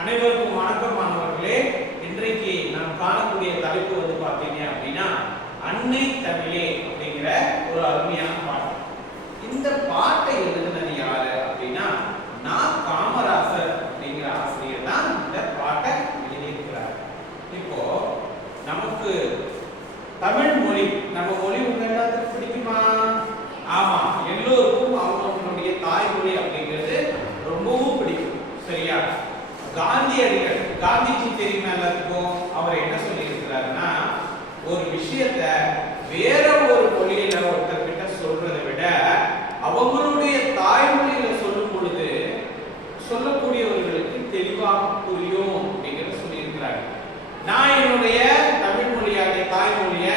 அனைவருக்கும் வணக்கம் மாணவர்களே. இன்றைக்கு நாம் காணக்கூடிய தலைப்பு பாத்தீங்க அப்படின்னா அன்னை தமிழே அப்படிங்கிற ஒரு அருமையான பாட்டு. இந்த பாட்டை எழுதினது யாரு அப்படின்னா காமராசர் அப்படிங்கிற ஆசிரியர் தான் இந்த பாட்டை எழுதியிருக்கிறார். இப்போ நமக்கு தமிழ் மொழி, நம்ம மொழி உங்க எல்லாத்துக்கும் பிடிக்குமா? ஆமா, எல்லோருக்கும் அவங்களுடைய தாய்மொழி அப்படிங்கிறது ரொம்பவும் பிடிக்கும். சரியா? காந்தியடிகள், காந்திஜி தெரியுமா எல்லாத்துக்கும்? அவர் என்ன சொல்லி இருக்கிறாருன்னா, ஒரு விஷயத்த வேற ஒரு மொழியில ஒருத்தர்கிட்ட சொல்றதை விட அவங்களுடைய தாய்மொழியில சொல்லும் பொழுது சொல்லக்கூடியவர்களுக்கு தெளிவாக புரியும் அப்படிங்கிறத சொல்லி இருக்கிறாரு. நான் என்னுடைய தமிழ் மொழியாகிய தாய்மொழிய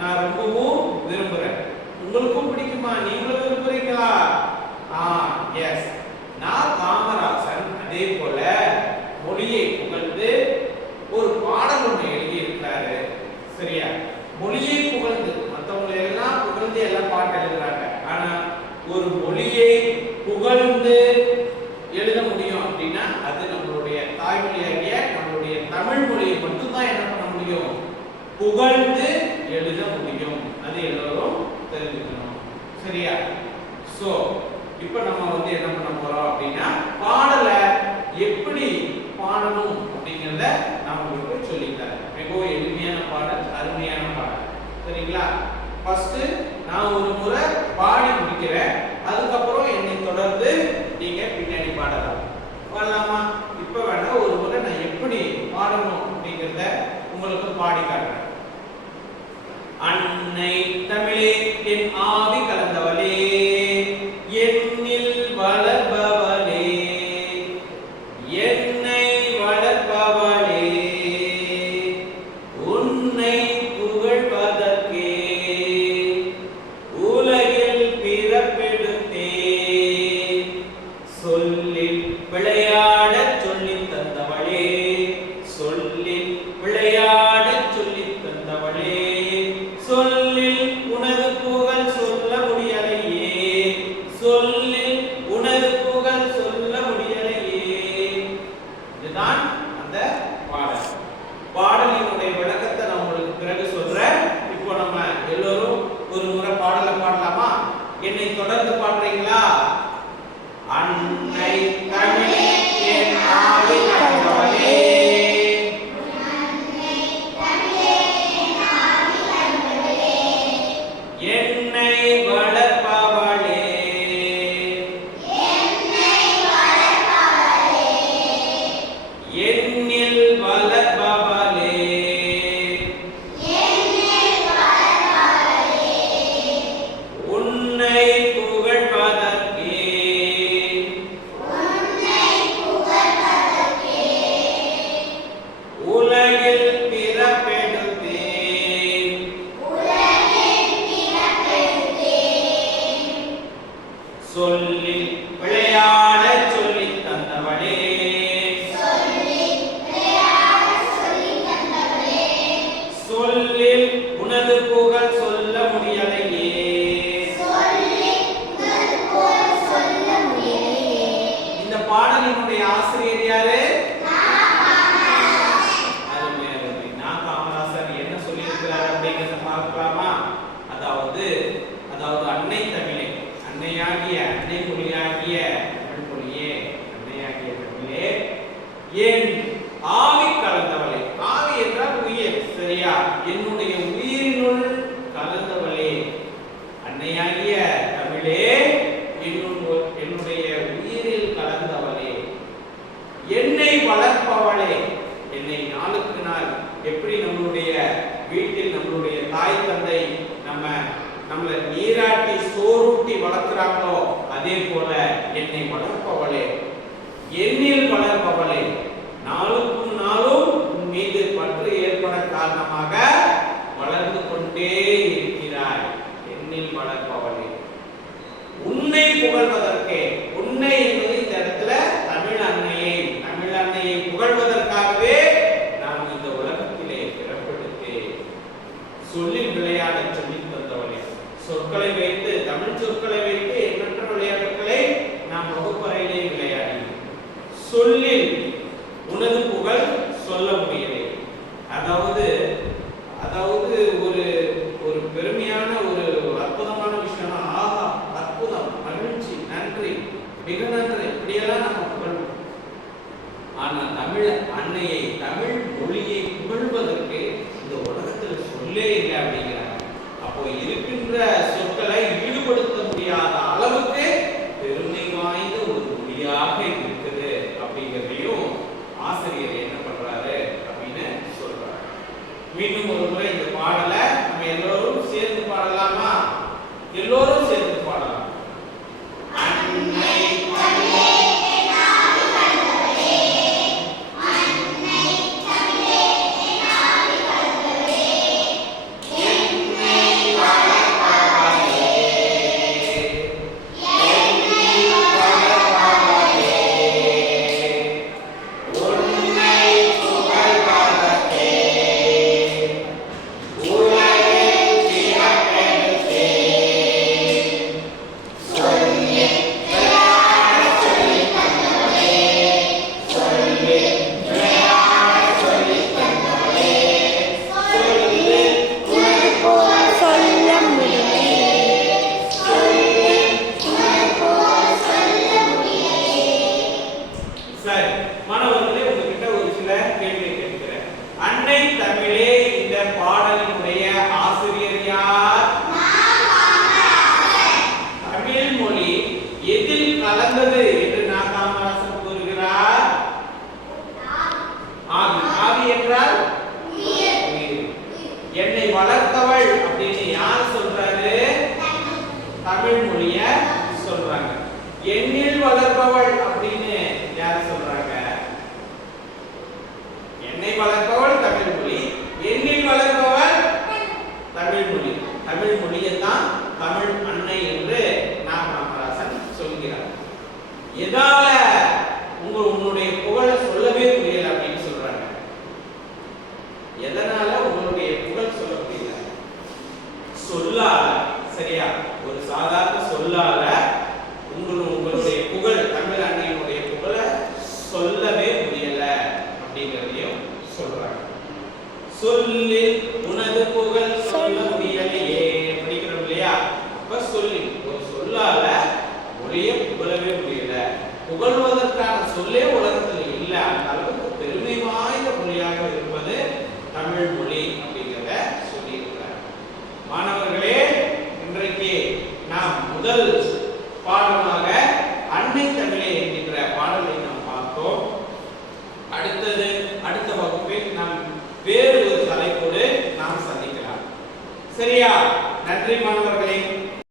நான் ரொம்பவும் விரும்புறேன். உங்களுக்கும் பிடிக்குமா? நீங்களும் விரும்புறீங்களா? எஸ். காமராசன் அதே போல மொழியை புகழ்ந்து ஒரு பாடல் ஒன்று எழுதி இருக்கிறாரு. சரியா? மொழியை புகழ்ந்து, மற்றவங்களை எல்லாம் புகழ்ந்து எல்லாம் பாட்டு எழுதுறாங்க. ஆனா ஒரு மொழியை புகழ்ந்து எழுத முடியும் அப்படின்னா அது நம்மளுடைய தாய்மொழியாகிய நம்மளுடைய தமிழ் மொழியை மட்டும்தான் என்ன பண்ண முடியும்? புகழ்ந்து எழுத முடியும். அது எல்லோரும் தெரிஞ்சுக்கணும். சரியா? சோ இப்போ நம்ம என்ன பண்ண போறோம் அப்படின்னா பாடலை எப்படி பாடணும் அப்படிங்கறத நான் உங்களுக்கு சொல்லித்தரேன். மிகவும் எளிமையான பாடல், அருமையான பாடல். சரிங்களா? ஃபர்ஸ்ட் நான் ஒரு முறை பாடி முடிக்கிறேன். அதுக்கப்புறம் என்னை தொடர்ந்து நீங்க பின்னாடி பாடலாம். வரலாமா? இப்போ வேணா ஒரு முறை நான் எப்படி பாடணும் அப்படிங்கறத உங்களுக்கு பாடி காட்டுறேன். அன்னை தமிழே என் ஆவி கலந்தவளே, என்னில் வளர்பவளே, என்னை வளர்ப்பவளே, உன்னை புகழ்வதற்கே உலகில் பிறப்பெடுத்தே, சொல்லில் விளையாடச் சொல்லித் தந்தவளே, சொல்லில் விளையாடச் சொல்லித் தந்தவளே, சொல்லில் உனது புகழ் சொல்ல முடியலையே, சொல்லில் உனது புகழ் சொல்ல முடியலையே. இதுதான் அந்த பாடல். பாடலினுடைய விளக்கத்தை நான் உங்களுக்கு பிறகு சொல்றேன். இப்போ நம்ம எல்லோரும் ஒரு முறை பாடலை பாடலாமா? என்னை தொடர்ந்து பாடுறீங்களா? அன்னை தமிழே என் ஆவி கலந்தவளே, என்னை வளர்ப்பவளே, என்னில் வளர்ப்பவளே, உன்னை புகழ்வதற்கே உலகில் பிறப்பெடுத்தேன், சொல்லில் விளையாடச் சொல்லித் தந்தவளே, சொல்லில் உனது புகழ் சொல்ல முடியலையே. இந்த பாடலினுடைய ஆசிரியர் யாரு? அருமை அருமை. காமராசர் என்ன சொல்லி இருக்கிறார் அப்படிங்கிறத பார்க்கலாமா? அதாவது அன்னை தமிழே, அன்னையாகிய அன்னை மொழியாகிய தமிழ் மொழியே, அன்னையாகிய தமிழே, என் ஆவி கலந்தவளே. ஆவி என்றால் உயிர். சரியா? என்னுடைய உயிரினுள் கலந்தவளே, அன்னையாகிய தமிழே, என்னுடைய உயிரில் கலந்தவளே, என்னை வளர்ப்பவளே. என்னை நாளுக்கு நாள் எப்படி நம்மளுடைய வீட்டில் நம்மளுடைய தாய் தந்தை நம்மளை நீராட்டி சோறுட்டி வளர்க்கிறாங்களோ அதே போல என்னை வளர்ப்பவளே, என்னில் வளர்ப்பவளே, நாளுக்கும் நாளும் உன் மீது பற்று ஏற்பட காரணமாக வளர்ந்து கொண்டே இருக்கிறாய். என்னில் வளர்ப்பவளே, உன்னை புகழ்வதற்கே. உன்னை என்பது இந்த இடத்துல தமிழ் அன்னையை புகழ்வதற்காகவே நான் இந்த உலகத்திலே பிறப்பெடுத்தேன். சொல்லில் விளையாட சொல்லித் தந்தவளே. சொற்கள் உனது புகழ் சொல்ல முடியலை. அதாவது அதாவது ஒரு ஒரு பெருமையான ஒரு அற்புதமான விஷயம்னா, ஆஹா அற்புதம், மகிழ்ச்சி, நன்றி, மிக நன்றி, இப்படியெல்லாம் நம்ம புகழ்வோம். ஆனா தமிழ் அன்னையை, தமிழ் மொழியை புகழ்வதற்கு இந்த உலகத்துல சொல்லே இல்லை அப்படிங்கிறாங்க. அப்போ இருக்கின்ற சொற்களை ஈடுபடுத்த முடியாத அளவுக்கு பெருமை வாய்ந்த ஒரு மொழியாக இருக்குது அப்படிங்கிறதையும் ஆசிரியர் என்ன பண்றாரு அப்படின்னு சொல்றாரு. மீண்டும் ஒரு முறை இந்த பாடலை நம்ம எல்லோரும் சேர்ந்து பாடலாமா? எல்லோரும் சேர்ந்து பாடலாம். அன்னை என்னை வளர்த்தவள் அப்படின்னு யார் சொல்றாரு? தமிழ் மொழிய சொல்றாங்க. என்னில் வளர்ப்பவள் அப்படின்னு யார் சொல்றாங்க? என்னை வளர்ப்பவள் தமிழ் மொழி, என்னில் வளர்ப்பவள் தமிழ் மொழி. தமிழ் மொழியை தான் தமிழ் அன்னை என்று நாமராசன் சொல்கிறார். எதால உங்களுடைய புகழை சொல்லவே முடியல அப்படின்னு சொல்றாங்க. எதனால உங்களுடைய புகழ் சொல்ல முடியல? சொல்லால, சரியா? ஒரு சாதாரண சொல்லால உங்களுடைய புகழ், தமிழ் அன்னையினுடைய புகழை சொல்லவே முடியல அப்படிங்கிறதையும் சொல்றாங்க. சொல்லில் உனது புகழ் சொல்ல முடியலையே படிக்கிறோம் இல்லையா? அப்ப சொல்லி, ஒரு சொல்லால மொழியை புகழவே முடியல. புகழ்வதற்கான சொல்லே உலகத்தில் இல்லை. அந்த அளவுக்கு பெருமை வாய்ந்த மொழியாக இருப்பது தமிழ் மொழி அப்படிங்கிறத சொல்லியிருக்கிறார். மாணவர்களே, இன்றைக்கு நாம் முதல் பாடமாக அன்னை தமிழே என்கின்ற பாடலை நாம் பார்த்தோம். அடுத்த வகுப்பில் நாம் வேறு ஒரு தலைப்போடு நாம் சந்திக்கலாம். சரியா? நன்றி மாணவர்களே.